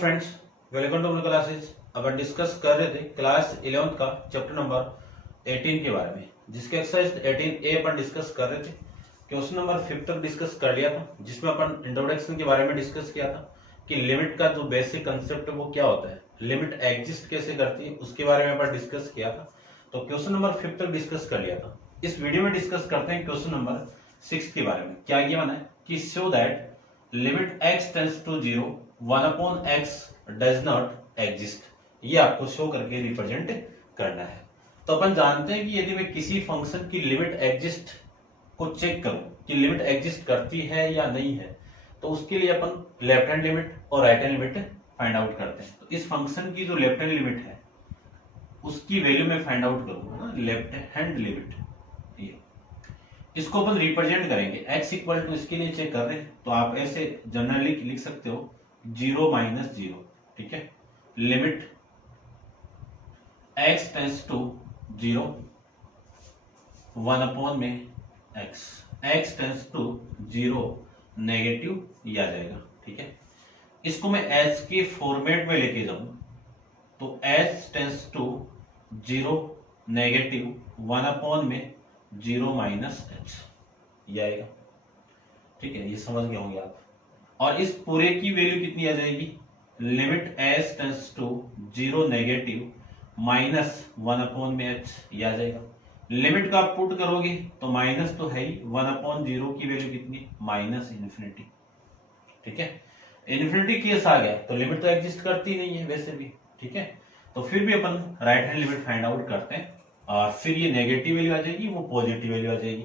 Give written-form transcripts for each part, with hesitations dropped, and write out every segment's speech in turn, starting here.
Friends, welcome to my classes. अपन discuss कर रहे थे क्लास 11th का चैप्टर नंबर 18 के बारे में, जिसके एक्सरसाइज 18A अपन डिस्कस कर रहे थे। क्वेश्चन नंबर 5 तक डिस्कस कर लिया था, जिसमें अपन इंट्रोडक्शन के बारे में डिस्कस किया था कि लिमिट का जो बेसिक कंसेप्ट है वो क्या होता है, लिमिट एग्जिस्ट कैसे करती है, उसके बारे में अपन डिस्कस किया था। तो क्वेश्चन नंबर 5 तक डिस्कस कर लिया था। इस वीडियो में डिस्कस करते हैं क्वेश्चन नंबर 6 के बारे में। क्या गिवन है कि show that limit x tends to 0 1/x does not exist. ये आपको शो करके रिप्रेजेंट करना है। तो अपन जानते हैं कि यदि मैं किसी फंक्शन की लिमिट एग्जिस्ट को चेक करूं कि लिमिट एग्जिस्ट करती है या नहीं है, तो उसके लिए अपन लेफ्ट हैंड लिमिट और right hand limit find out करते हैं। तो इस फंक्शन की जो लेफ्ट हैंड लिमिट है उसकी वैल्यू मैं फाइंड आउट करूंगा ना, लेफ्ट हैंड लिमिट। ये इसको अपन रिप्रेजेंट करेंगे x इक्वल टू, इसके लिए चेक कर रहे हैं तो आप ऐसे जनरली लिख सकते हो 0 - 0, ठीक है। Limit x tends to 0 1/x, x tends to 0 negative ये आ जाएगा, ठीक है। इसको मैं h के फॉर्मेट में लेके जाऊं तो h tends to 0 negative 1/0 - h ये आएगा, ठीक है। ये समझ गए होंगे आप। और इस पूरे की वैल्यू कितनी आ जाएगी, limit s tends to 0 negative -1/h ये आ जाएगा। लिमिट का आप पुट करोगे तो माइनस तो है ही, 1/0 की वैल्यू कितनी, -इन्फिनिटी, ठीक है। इन्फिनिटी केस आ गया तो लिमिट तो एग्जिस्ट करती नहीं है वैसे भी, ठीक है। तो फिर भी अपन right hand limit find out करते हैं और फिर ये नेगेटिव वैल्यू आ जाएगी, वो पॉजिटिव वैल्यू आ जाएगी।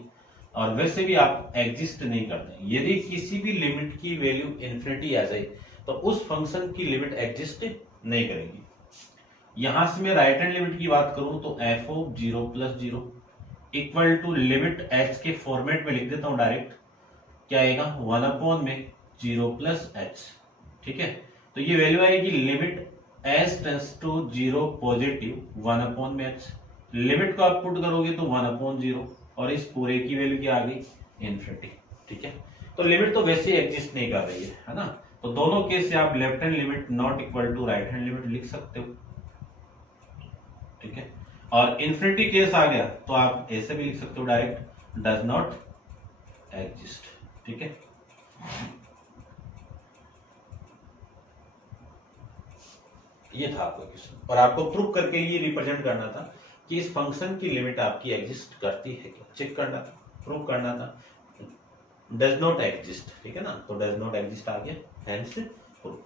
और वैसे भी आप एग्जिस्ट नहीं करते। यदि किसी भी लिमिट की वैल्यू इन्फिनिटी आ जाए तो उस फंक्शन की लिमिट एग्जिस्ट नहीं करेगी। यहां से मैं राइट हैंड लिमिट की बात करूं तो f(0 + 0) equal to limit h के फॉर्मेट में लिख देता हूं डायरेक्ट, क्या आएगा 1/0 + h, ठीक है। तो ये वैल्यू आएगी limit s tends to 0 positive 1/h। Limit को आप पुट करोगे तो 1/0 और इस पूरे की वैल्यू क्या आ गई, इन्फिनिटी, ठीक है। तो लिमिट तो वैसे ही एग्जिस्ट नहीं कर रही है ना। तो दोनों केस से आप left hand limit not equal to right hand limit लिख सकते हो, ठीक है। और इन्फिनिटी केस आ गया तो आप ऐसे भी लिख सकते हो डायरेक्ट, डज नॉट एग्जिस्ट, ठीक है। ये था आपका क्वेश्चन और आपको प्रूव करके ये रिप्रेजेंट करना था कि इस फंक्शन की लिमिट आपकी एग्जिस्ट करती है क्या, चेक करना था, प्रूव करना था। डज नॉट एग्जिस्ट, ठीक है ना। तो डज नॉट एग्जिस्ट आ गया, हेंस प्रूव।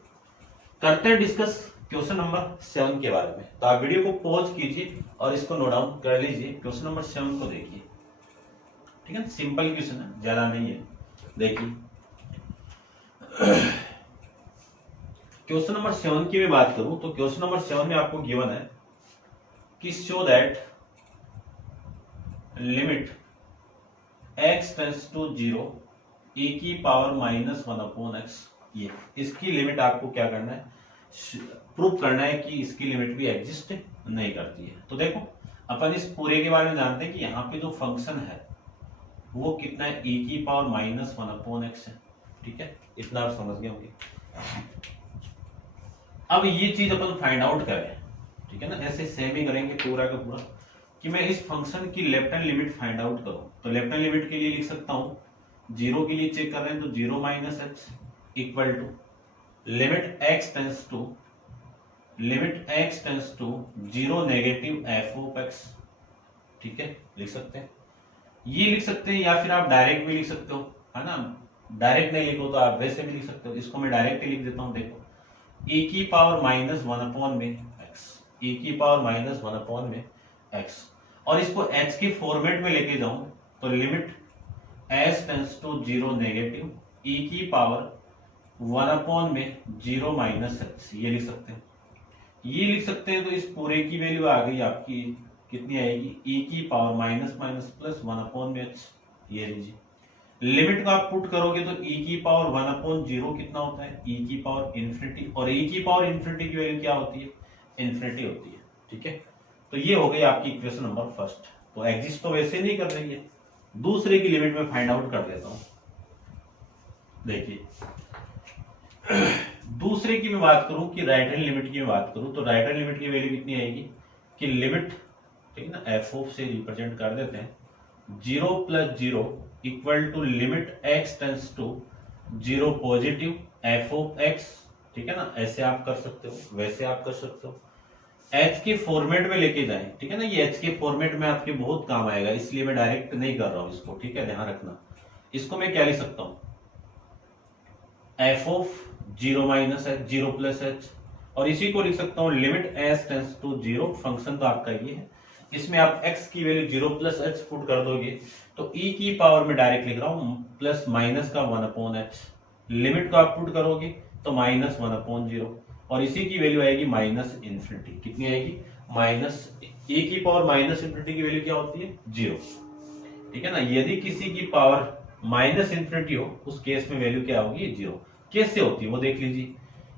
करते हैं डिस्कस क्वेश्चन नंबर 7 के बारे में। तो आप वीडियो को पॉज कीजिए और इसको नोट डाउन कर लीजिए। क्वेश्चन नंबर 7 को देखिए, ठीक है। सिंपल क्वेश्चन है, ज्यादा नहीं है। देखिए क्वेश्चन नंबर 7 की मैं बात करूं तो क्वेश्चन नंबर 7 में आपको गिवन है कि show that limit x tends to 0 e⁻⁻1/x। ये इसकी लिमिट आपको क्या करना है, प्रूव करना है कि इसकी लिमिट भी एग्जिस्ट नहीं करती है। तो देखो अपन इस पूरे के बारे में जानते हैं कि यहाँ पे जो फंक्शन है वो कितना है, e⁻⁻1/x है, ठीक है। इतना आप समझ गए होंगे। अब ये चीज अपन फाइंड आउट करें, ठीक है ना। ऐसे सेम ही करेंगे पूरा का पूरा कि मैं इस फंक्शन की left hand limit find out करूं। तो लेफ्ट हैंड लिमिट के लिए लिख सकता हूं, 0 के लिए चेक कर रहे हैं तो 0 - h equal to limit x tends to 0 negative f(x), ठीक है। लिख सकते हैं, ये लिख सकते हैं, या फिर आप डायरेक्ट भी लिख सकते हो, है ना। डायरेक्ट नहीं लिखो तो आप वैसे भी लिख सकते हो। इसको मैं डायरेक्ट ही लिख देता हूं, देखो e⁻⁻1/x। और इसको h के फॉर्मेट में लेके जाऊं तो limit s tends to 0 negative e⁻1/0 - h ये लिख सकते हैं। ये लिख सकते हैं तो इस पूरे की वैल्यू आ गई आपकी, कितनी आएगी, e⁻⁻+1/h। ये लीजिए, लिमिट को आप पुट करोगे तो e⁻1/0 कितना होता है, e⁻∞, और e⁻∞ की वैल्यू क्या होती है, इन्फिनिटी होती है, ठीक है। तो ये हो गई आपकी इक्वेशन नंबर फर्स्ट। तो एग्जिस्ट तो वैसे नहीं कर रही है, दूसरे की लिमिट में फाइंड आउट कर देता हूं। देखिए दूसरे की मैं बात करूं कि राइट हैंड लिमिट की मैं बात करूं तो राइट हैंड लिमिट की वैल्यू कितनी आएगी कि लिमिट, ठीक है ना, एफ ऑफ से रिप्रेजेंट कर देते हैं 0 + 0 equal to limit x tends to 0 positive F of x, ठीक है ना, ऐसे आप कर सकते हो, वैसे आप कर सकते हो, एच के फॉर्मेट में लेके जाएं, ठीक है ना, ये एच के फॉर्मेट में आपके बहुत काम आएगा, इसलिए मैं डायरेक्ट नहीं कर रहा हूं इसको, ठीक है, ध्यान रखना। इसको मैं क्या लिख सकता हूं, एफ ऑफ 0 - h 0 + h, और इसी को लिख सकता हूं limit s tends to 0, function तो आपका ये है, इसमें आप x की वैल्यू 0 + h पुट कर दोगे तो e की पावर में डायरेक्ट लिख रहा हूं प्लस माइनस का 1/h, लिमिट को आप पुट करोगे तो -1/0, और इसी की वैल्यू आएगी -इन्फिनिटी, कितनी आएगी e की पावर -इन्फिनिटी की वैल्यू क्या होती है 0, ठीक है ना। यदि किसी की पावर -इन्फिनिटी हो उस केस में वैल्यू क्या होगी 0, कैसे होती है वो देख लीजिए।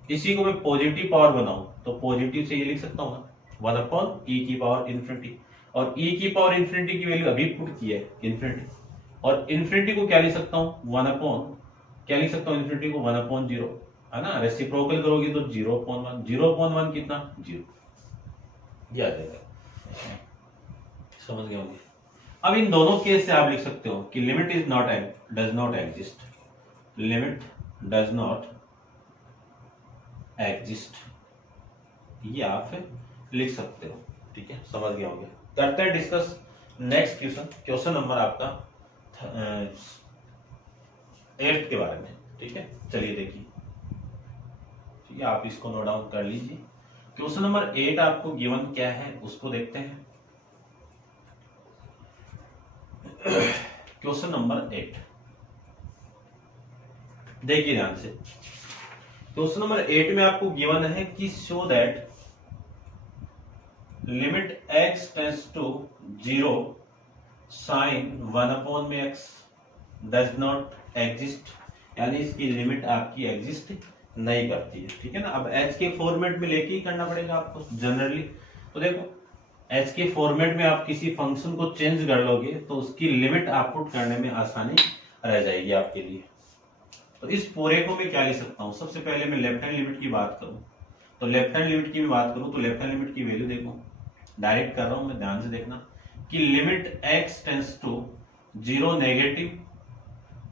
इसी को मैं पॉजिटिव पावर बनाऊं तो पॉजिटिव से ये लिख सकता हूं ना 1/e की पावर इन्फिनिटी, और e की पावर इन्फिनिटी की वैल्यू अभी पुट की है इन्फिनिटी, और इन्फिनिटी को क्या लिख सकता हूं क्या लिख सकता हूं इन्फिनिटी को 1/0, है ना, रेसिप्रोकल करोगे तो 0/1, 0/1 कितना 0, ये आ जाएगा, समझ गए होंगे। अब इन दोनों केस से आप लिख सकते हो कि limit does not exist, limit does not exist, ये आप लिख सकते हो, ठीक है, समझ गए होंगे। करते हैं डिस्कस नेक्स्ट क्वेश्चन नंबर आपका 8 के बारे में, ठीक है, चलिए देखिए, ठीक है, आप इसको नोट डाउन कर लीजिए। क्वेश्चन नंबर 8 आपको गिवन क्या है उसको देखते हैं। क्वेश्चन नंबर 8 देखिए ध्यान से। क्वेश्चन नंबर 8 में आपको गिवन है कि show that limit x tends to 0 sine 1/x does not exist, यानी इसकी लिमिट आपकी एग्जिस्ट नहीं करती है, ठीक है ना। अब h के फॉर्मेट में लेके ही करना पड़ेगा आपको जनरली, तो देखो h के फॉर्मेट में आप किसी फंक्शन को चेंज कर लोगे तो उसकी लिमिट आप पुट करने में आसानी रह जाएगी आपके लिए। तो इस पूरे को मैं क्या लिख सकता हूं, सबसे पहले मैं लेफ्ट हैंड लिमिट की बात करूं तो लेफ्ट हैंड लिमिट की मैं बात करूं तो लेफ्ट हैंड लिमिट की वैल्यू देखो, डायरेक्ट कर रहा हूं मैं, ध्यान से देखना कि limit x tends to 0 negative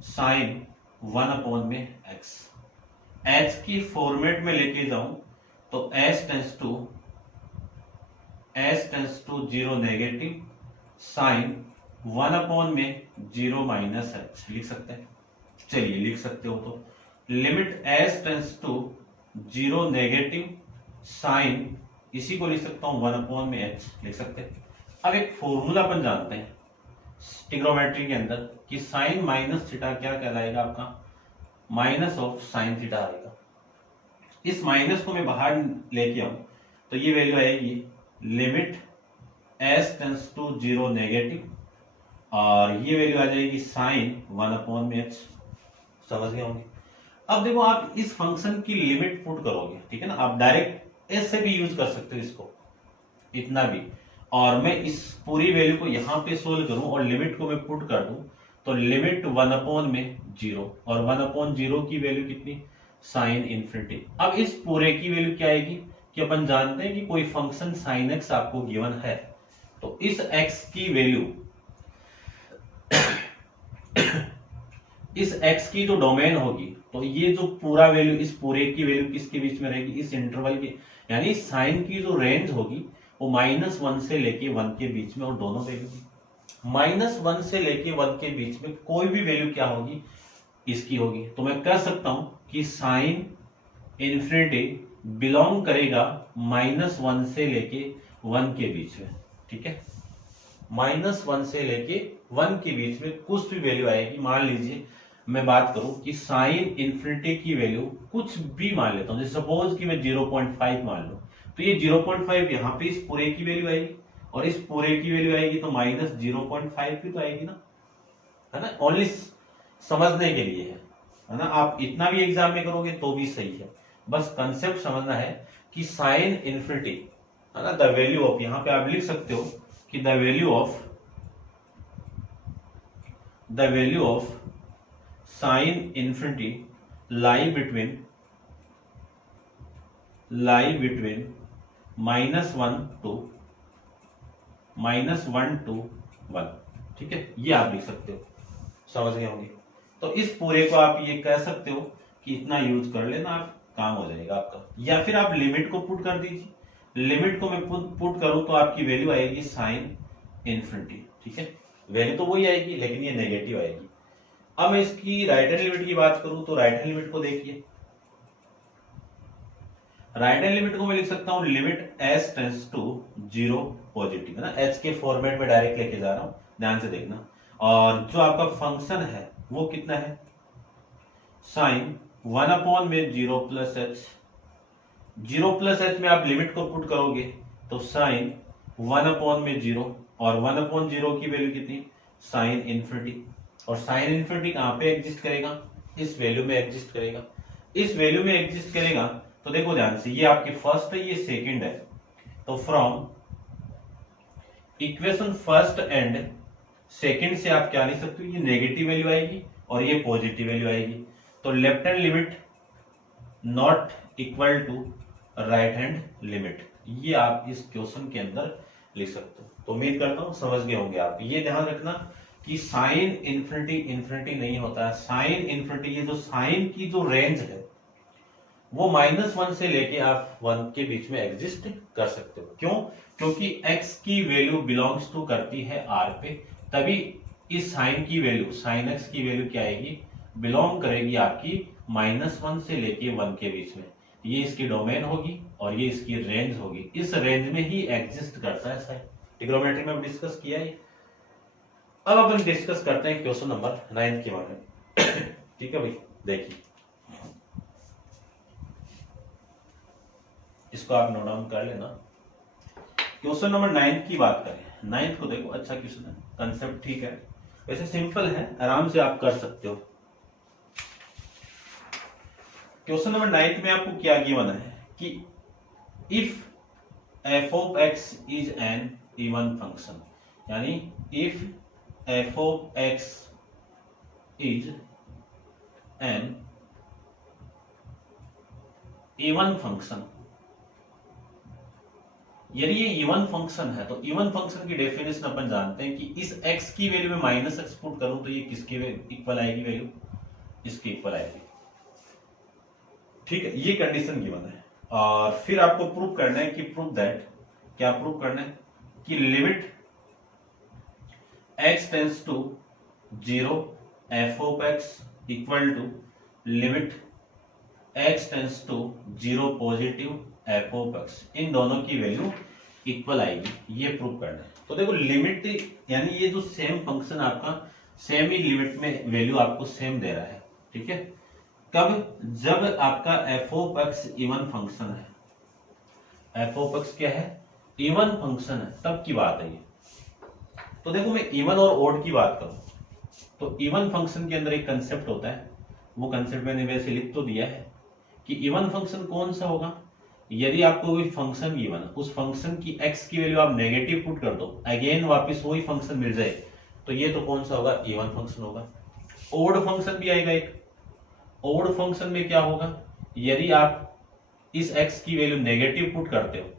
sine 1/x, h की फॉर्मेट में लेके जाऊं तो s tends to 0 negative sine 1/0 -h लिख सकते हैं, चलिए लिख सकते हो तो limit s tends to 0 negative sine, इसी को लिख सकता हूं 1/h लिख सकते हैं। अब एक फॉर्मूला अपन जानते हैं ट्रिग्नोमेट्री के अंदर कि साइन माइनस थीटा क्या कहलाएगा आपका माइनस ऑफ साइन थीटा आएगा। इस माइनस को मैं बाहर लेके आऊं तो ये वैल्यू आएगी limit s tends to 0 negative, और ये वैल्यू आ जाएगी साइन 1/h, समझ गए होंगे। अब देखो आप इस फंक्शन की लिमिट पुट करोगे, ठीक है ना, आप डायरेक्ट ऐसे भी यूज कर सकते हो इसको, इतना भी, और मैं इस पूरी वैल्यू को यहां पे सोल्व करूं और लिमिट को मैं पुट कर दूं तो लिमिट 1/0 और 1/0 की वैल्यू कितनी साइन इन्फिनिटी। अब इस पूरे की वैल्यू क्या आएगी कि अपन जानते हैं कि कोई फंक्शन साइन एक्स आपको गिवन है तो इस एक्स की वैल्यू इस x की जो डोमेन होगी तो ये जो पूरा वैल्यू इस पूरे की वैल्यू किसके बीच में रहेगी, इस इंटरवल के, यानी साइन की जो रेंज होगी वो -1 से लेके 1 के बीच में, और दोनों वैल्यू -1 से लेके 1 के बीच में कोई भी वैल्यू क्या होगी इसकी होगी। तो मैं कह सकता हूं कि साइन इन्फिनिटी बिलोंग करेगा -1 से लेके 1 के बीच में, ठीक है, -1 से लेके 1 के बीच में कुछ भी वैल्यू आएगी। मान लीजिए मैं बात करूं कि साइन इन्फिनिटी की वैल्यू कुछ भी मान लेता हूं, जैसे सपोज कि मैं 0.5 मान लूं तो ये 0.5 यहाँ पे इस पूरे की वैल्यू आएगी और इस पूरे की वैल्यू आएगी तो -0.5 भी तो आएगी ना, है ना, ओनली समझने के लिए है ना। आप इतना भी एग्जाम में करोगे तो भी सही है, बस कंसेप्ट समझना है कि साइन इन्फिनिटी, है ना, द वैल्यू ऑफ, यहां पे आप लिख सकते हो कि the value of sine infinity lie between lie between -1 to -1 to 1। ठीक है, ये आप लिख सकते हो, समझ गए होंगे। तो इस पूरे को आप ये कह सकते हो कि इतना यूज कर लेना, आप काम हो जाएगा आपका। या फिर आप लिमिट को पुट कर दीजिए, लिमिट को मैं पुट करूं तो आपकी वैल्यू आएगी साइन इन्फिनिटी। ठीक है, वैल्यू तो वही आएगी लेकिन ये नेगेटिव आएगी। अब मैं इसकी राइट हैंड लिमिट की बात करूं तो राइट हैंड लिमिट को देखिए, राइट हैंड लिमिट को मैं लिख सकता हूं limit s tends to 0 positive, है ना, h के फॉर्मेट में डायरेक्ट लेके जा रहा हूं, ध्यान से देखना। और जो आपका फंक्शन है वो कितना है, साइन 1 में 0 प्लस एच, 0 प्लस एच में आप लिमिट को पुट करोगे तो साइन 1 में 0, और 1/0 की वैल्यू कितनी, साइन इन्फिनिटी। और साइन इन्फिनिटी कहां पे एग्जिस्ट करेगा, इस वैल्यू में एग्जिस्ट करेगा। इस वैल्यू में एग्जिस्ट करेगा तो देखो ध्यान से, ये आपकी फर्स्ट है, ये सेकंड है, तो from equation first and second से आप क्या लिख सकते हो, ये नेगेटिव वैल्यू आएगी और ये पॉजिटिव वैल्यू आएगी। तो left hand limit not equal to right hand limit, ये आप इस क्वेश्चन के अंदर लिख सकते हो। तो उम्मीद करता हूं समझ गए होंगे आप। ये ध्यान रखना कि साइन इन्फिनिटी इन्फिनिटी नहीं होता है, साइन इन्फिनिटी, ये जो साइन की जो रेंज है वो -1 से लेके आप 1 के बीच में एग्जिस्ट कर सकते हो। क्यों, क्योंकि x की वैल्यू बिलोंग्स टू करती है r पे, तभी इस साइन की वैल्यू, साइन x की वैल्यू क्या आएगी, बिलोंग करेगी आपकी -1 से लेके 1 के बीच में। ये इसकी डोमेन होगी और ये इसकी रेंज होगी, इस रेंज में ही एग्जिस्ट करता है साइन। ट्रिग्नोमेट्री में डिस्कस किया है। अब अपन डिस्कस करते हैं क्वेश्चन नंबर 9 के बारे में। ठीक है भाई, देखिए इसको आप नोट डाउन कर लेना। क्वेश्चन नंबर 9 की बात करें, 9 को देखो, अच्छा क्वेश्चन है, कंसेप्ट ठीक है, वैसे सिंपल है, आराम से आप कर सकते हो। क्वेश्चन नंबर 9 में आपको क्या गिवन है कि if f of x is an even function, यानी if f of x is an even function, यदि ये इवन फंक्शन है तो इवन फंक्शन की डेफिनेशन अपन जानते हैं कि इस x की वैल्यू में -x पुट करूं तो ये किसके इक्वल आएगी वैल्यू, इसके इक्वल आएगी। ठीक है, ये कंडीशन गिवन है। और फिर आपको प्रूव करना है कि प्रूव दैट, क्या प्रूव करना है कि limit x tends to 0 f of x equal to limit x tends to 0 positive f of x, इन दोनों की वैल्यू इक्वल आएगी, ये प्रूव करना है। तो देखो लिमिट यानी ये जो सेम फंक्शन आपका सेम ही लिमिट में वैल्यू आपको सेम दे रहा है। ठीक है, कब, जब आपका f of x even function है, f of x क्या है, इवन फंक्शन है, तब की बात है ये। तो देखो मैं इवन और ओड की बात करूं तो इवन फंक्शन के अंदर एक कंसेप्ट होता है, वो कंसेप्ट मैंने वैसे लिख तो दिया है कि इवन फंक्शन कौन सा होगा, यदि आपको कोई फंक्शन गिवन है, उस फंक्शन की x की वैल्यू आप नेगेटिव पुट कर दो, अगेन वापस वही फंक्शन मिल जाए, तो ये तो कौन सा होगा, इवन फंक्शन होगा। ओड फंक्शन भी आएगा एक, ओड फंक्शन में क्या होगा, यदि आप इस x की वैल्यू नेगेटिव पुट करते हो,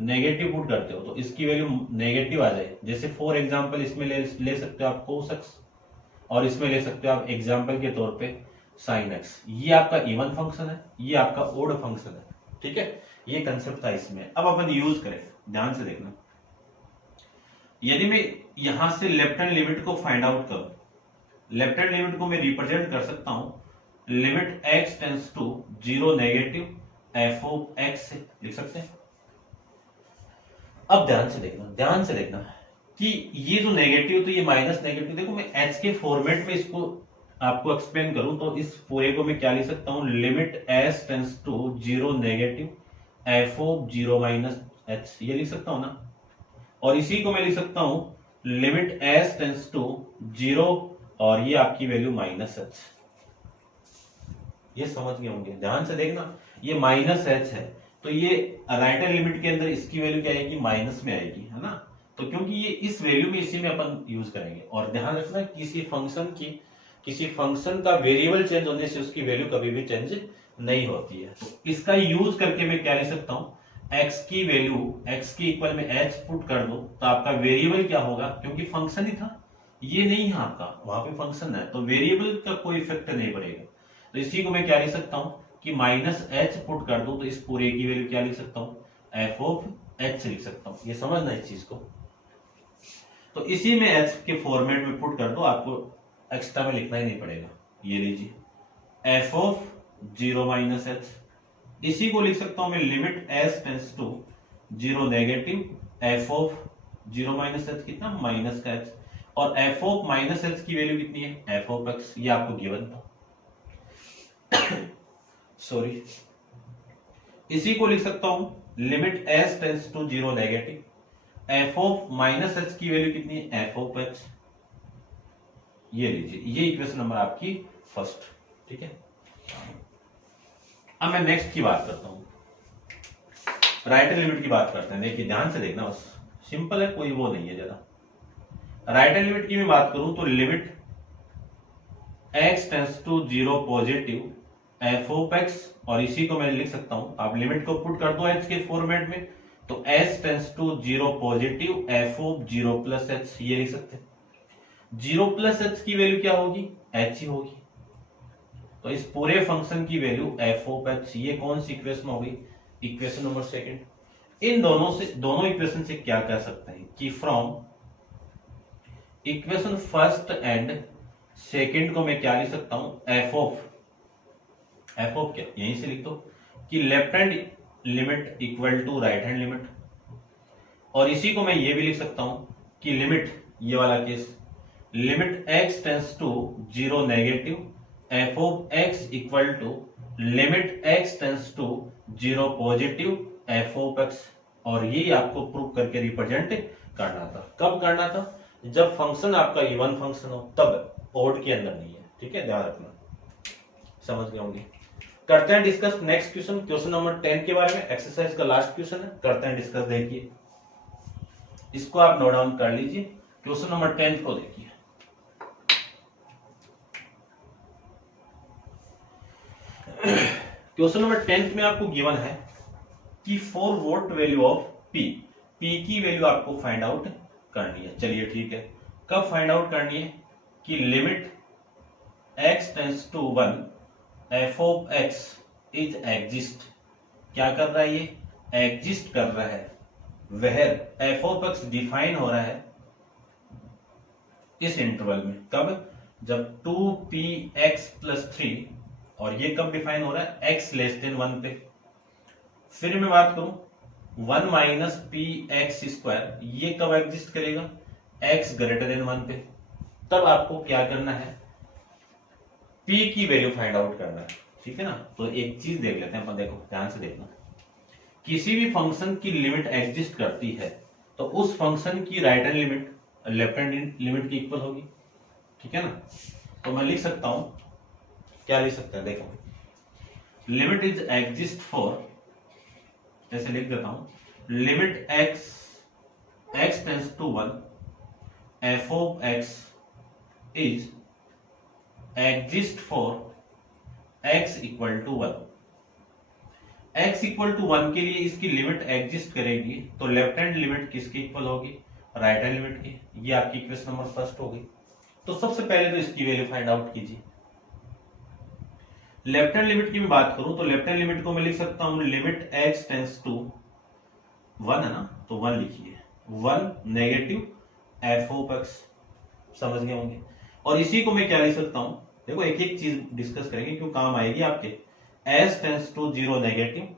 नेगेटिव पुट करते हो तो इसकी वैल्यू नेगेटिव आ जाए, जैसे फॉर एग्जांपल इसमें ले सकते हो आप cos x, और इसमें ले सकते हो आप एग्जांपल के तौर पे sin x। ये आपका इवन फंक्शन है, ये आपका ओड फंक्शन है। ठीक है, ये कंसेप्ट था इसमें। अब अपन यूज करें, ध्यान से देखना, यदि मैं यहां से लेफ्ट हैंड लिमिट को फाइंड आउट करूं, लेफ्ट हैंड लिमिट को मैं रिप्रेजेंट कर सकता हूं limit x tends to 0 negative f of x से लिख सकते हैं। अब ध्यान से देखना, ध्यान से देखना कि ये जो नेगेटिव, तो ये माइनस नेगेटिव, देखो मैं h के फॉर्मेट में इसको आपको एक्सप्लेन करूं तो इस पूरे को मैं क्या लिख सकता हूं, limit s tends to 0 negative f of 0 minus h, ये लिख सकता हूं ना। और इसी को मैं लिख सकता हूं लिमिट s टेंड्स टू 0 और ये आपकी वैल्यू माइनस h, ये समझ गए होंगे, ध्यान से देखना, ये माइनस h है तो ये राइट हैंड लिमिट के अंदर इसकी वैल्यू क्या आएगी, माइनस में आएगी, है ना। तो क्योंकि ये इस वैल्यू में इसी में अपन यूज करेंगे। और ध्यान रखना किसी फंक्शन का वेरिएबल चेंज होने से उसकी वैल्यू कभी भी चेंज नहीं होती है। तो इसका यूज करके मैं क्या लिख सकता हूं, x की वैल्यू x के इक्वल में h पुट कर दो तो आपका वेरिएबल क्या होगा, क्योंकि फंक्शन ही था, ये नहीं है आपका, वहां पे फंक्शन है, तो वेरिएबल का कोई इफेक्ट नहीं पड़ेगा। तो इसी को मैं क्या लिख सकता हूं कि माइनस h पुट कर दो तो इस पूरे की वैल्यू क्या लिख सकता हूं, f ऑफ h लिख सकता हूं। ये समझना इस चीज को। तो इसी में h के फॉर्मेट में पुट कर दो, आपको एक्स्ट्रा में लिखना ही नहीं पड़ेगा। ये लीजिए f ऑफ 0 माइनस h, इसी को लिख सकता हूं मैं limit s tends to 0 negative f of 0 minus h कितना, माइनस का h, और f ऑफ माइनस h की वैल्यू कितनी है, f ऑफ x, ये आपको गिवन था। सॉरी, इसी को लिख सकता हूं limit s tends to 0 negative f of minus h की वैल्यू कितनी है, f ऑफ h। ये लीजिए, ये इक्वेशन नंबर आपकी फर्स्ट। ठीक है, अब मैं नेक्स्ट की बात करता हूं, राइट हैंड लिमिट की बात करते हैं। देखिए ध्यान से देखना, बस सिंपल है, कोई वो नहीं है ज्यादा। राइट हैंड लिमिट की मैं बात करूं तो limit x tends to 0 positive f of x, और इसी को मैं लिख सकता हूं, आप लिमिट को पुट कर दो h के फॉर्मेट में, तो s tends to 0 positive f of 0 plus h, ये लिख सकते हैं। 0 प्लस h की वैल्यू क्या होगी, h ही होगी, तो इस पूरे फंक्शन की वैल्यू f ऑफ h। ये कौन सी इक्वेशन होगी, इक्वेशन नंबर सेकंड। इन दोनों इक्वेशन से क्या कह सकते हैं कि from equation first and second को मैं क्या लिख सकता हूं, f ऑफ क्या, यहीं से लिख दो कि left hand limit equal to right hand limit, और इसी को मैं ये भी लिख सकता हूं कि लिमिट, ये वाला case, limit x tends to 0 negative f of x equal to limit x tends to 0 positive f of x, और ये आपको प्रूव करके रिप्रेजेंट करना था। कब करना था, जब फंक्शन आपका इवन फंक्शन हो, तब ओड के अंदर नहीं है। ठीक है, ध्यान रखना, समझ गए होंगे। करते हैं discuss next question, question number 10 के बारे में, एक्सरसाइज का लास्ट क्वेश्चन है, करते हैं डिस्कस। देखिए इसको आप नोट डाउन कर लीजिए, क्वेश्चन नंबर 10 को देखिए। क्वेश्चन नंबर 10 में आपको गिवन है कि for what value of p, p की वैल्यू आपको फाइंड आउट करनी है। चलिए ठीक है, कब फाइंड आउट करनी है कि limit x tends to 1 f of x is exist, क्या कर रहा है, ये एग्जिस्ट कर रहा है, where f of x define हो रहा है इस इंटरवल में। कब, जब 2px प्लस 3, और ये कब डिफाइन हो रहा है, x लेस देन 1 पे। फिर मैं बात करूं 1 माइनस पी एक्स स्क्वायर, ये कब एग्जिस्ट करेगा, x ग्रेटर देन 1 पे। तब आपको क्या करना है, p की वैल्यू फाइंड आउट करना है। ठीक है ना, तो एक चीज देख लेते हैं अपन, देखो ध्यान से देखना, किसी भी फंक्शन की लिमिट एग्जिस्ट करती है तो उस फंक्शन की right hand limit left hand limit की इक्वल होगी। ठीक है ना, तो मैं लिख सकता हूं, क्या लिख सकते हैं, देखो लिमिट इज एग्जिस्ट फॉर, ऐसे लिख देता हूं, limit x tends to 1 f of x is exist for x equal to 1। x equal to 1 के लिए इसकी लिमिट एग्जिस्ट करेगी तो लेफ्ट हैंड लिमिट किसकी इक्वल होगी, राइट हैंड लिमिट की। ये आपकी इक्वेशन नंबर फर्स्ट होगी। तो सबसे पहले तो इसकी वैल्यू फाइंड आउट कीजिए। लेफ्ट हैंड लिमिट की मैं बात करूं तो लेफ्ट हैंड लिमिट को मैं लिख सकता हूं लिमिट x टेंस टू 1 है ना, तो 1 लिखिए, 1 नेगेटिव f ऑफ x, समझ गए होंगे। और इसी को मैं क्या लिख सकता हूं, देखो एक एक चीज डिस्कस करेंगे क्यों काम आएगी आपके। s टेंस टू 0 नेगेटिव,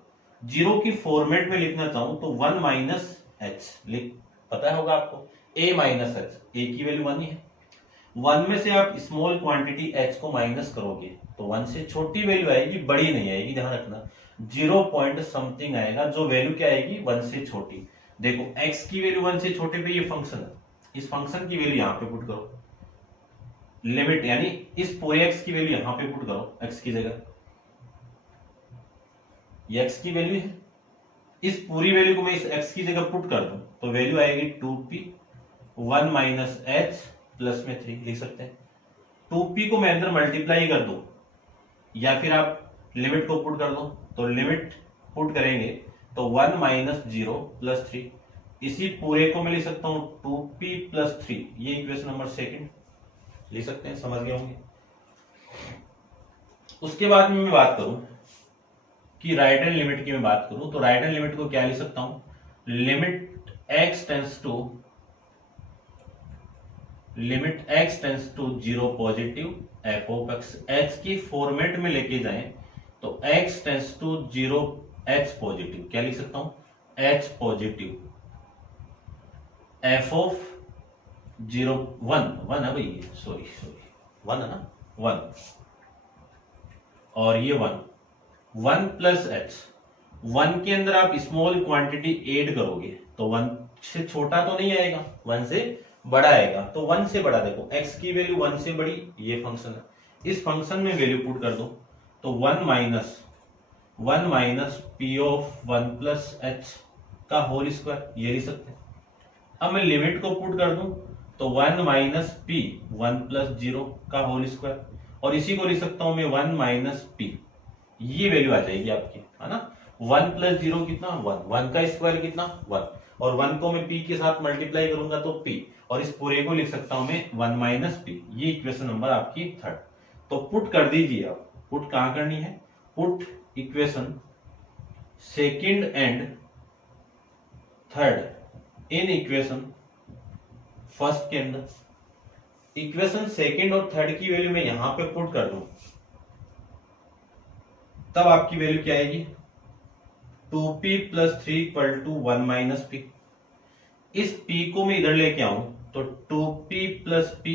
0 की फॉर्मेट में लिखना चाहूं तो 1 माइनस h लिख, पता होगा आपको a माइनस h, a की वैल्यू 1 ही है। 1 में से आप स्मॉल क्वांटिटी h को माइनस करोगे तो 1 से छोटी वैल्यू आएगी, बड़ी नहीं आएगी, ध्यान रखना 0 पॉइंट समथिंग आएगा, जो वैल्यू क्या आएगी 1 से छोटी। देखो x की वैल्यू 1 से छोटे पे ये फंक्शन है, इस फंक्शन की वैल्यू यहां पे पुट करो, लिमिट यानी इस पूरे x की वैल्यू यहां पे पुट करो, x की जगह ये x की वैल्यू है, इस पूरी वैल्यू को मैं इस x की जगह पुट कर दूं तो वैल्यू आएगी 2p 1 माइनस h प्लस में 3 लिख सकते हैं। 2p को मैं अंदर मल्टीप्लाई कर दूं या फिर आप लिमिट को पुट कर दो, तो लिमिट पुट करेंगे तो 1 माइनस 0 प्लस 3, इसी पूरे को मैं लिख सकता हूं 2p प्लस 3, ये इक्वेशन नंबर सेकंड लिख सकते हैं, समझ गए होंगे। उसके बाद में मैं बात करूं कि राइट हैंड लिमिट की मैं बात करूं, तो राइट हैंड लिमिट को क्या लिख सकता हूं, limit x tends to 0 positive f of x, h की फॉर्मेट में लेके जाएं तो x tends to 0 h positive, क्या लिख सकता हूं h पॉजिटिव, f ऑफ 0 1 है भाई, सॉरी 1 है ना, 1 और ये 1 प्लस h, 1 के अंदर आप स्मॉल क्वांटिटी ऐड करोगे तो 1 से छोटा तो नहीं आएगा, 1 से बड़ा आएगा, तो 1 से बड़ा देखो x की वैल्यू 1 से बड़ी, ये फंक्शन है, इस फंक्शन में वैल्यू पुट कर दो तो 1 minus p of 1 plus h का होल स्क्वायर, ये लिख सकते हैं। अब मैं लिमिट को पुट कर दूं तो 1 माइनस p 1 प्लस 0 का होल स्क्वायर, और इसी को लिख सकता हूं मैं 1 माइनस p, ये वैल्यू आ जाएगी आपकी, है ना। 1 प्लस 0 कितना 1, 1 का स्क्वायर कितना 1, और 1 को मैं p के साथ मल्टीप्लाई करूंगा तो p, और इस पूरे को लिख सकता हूं मैं 1 माइनस p, ये इक्वेशन नंबर आपकी थर्ड। तो पुट कर दीजिए आप, पुट कहां करनी है, put equation second and third in equation first के अंदर, इक्वेशन सेकंड और थर्ड की वैल्यू मैं यहां पे पुट कर दूं, तब आपकी वैल्यू क्या आएगी 2p plus 3 equal to 1 minus p, इस p को मैं इधर लेके आऊं तो 2p plus p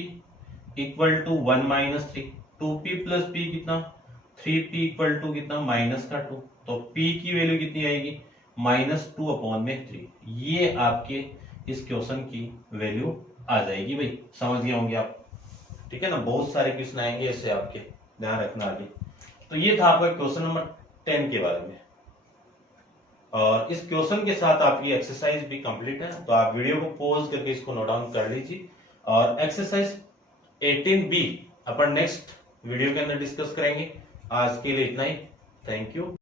equal to 1 minus 3, 2p plus p कितना 3p इक्वल टू कितना माइनस का 2, तो p की वैल्यू कितनी आएगी -2 अपॉन में 3, ये आपके इस क्वेश्चन की वैल्यू आ जाएगी भाई, समझ गए होंगे आप, ठीक है ना। बहुत सारे क्वेश्चन आएंगे ऐसे, आपके ध्यान रखना आगे। तो ये था आपका क्वेश्चन नंबर 10 के बारे में, और इस क्वेश्चन के साथ आपकी एक्सरसाइज भी कंप्लीट है, तो आप वीडियो को पॉज करके इसको नोट डाउन कर लीजिए, और एक्सरसाइज 18B अपन नेक्स्ट वीडियो के अंदर डिस्कस करेंगे। आज के लिए इतना ही, थैंक यू।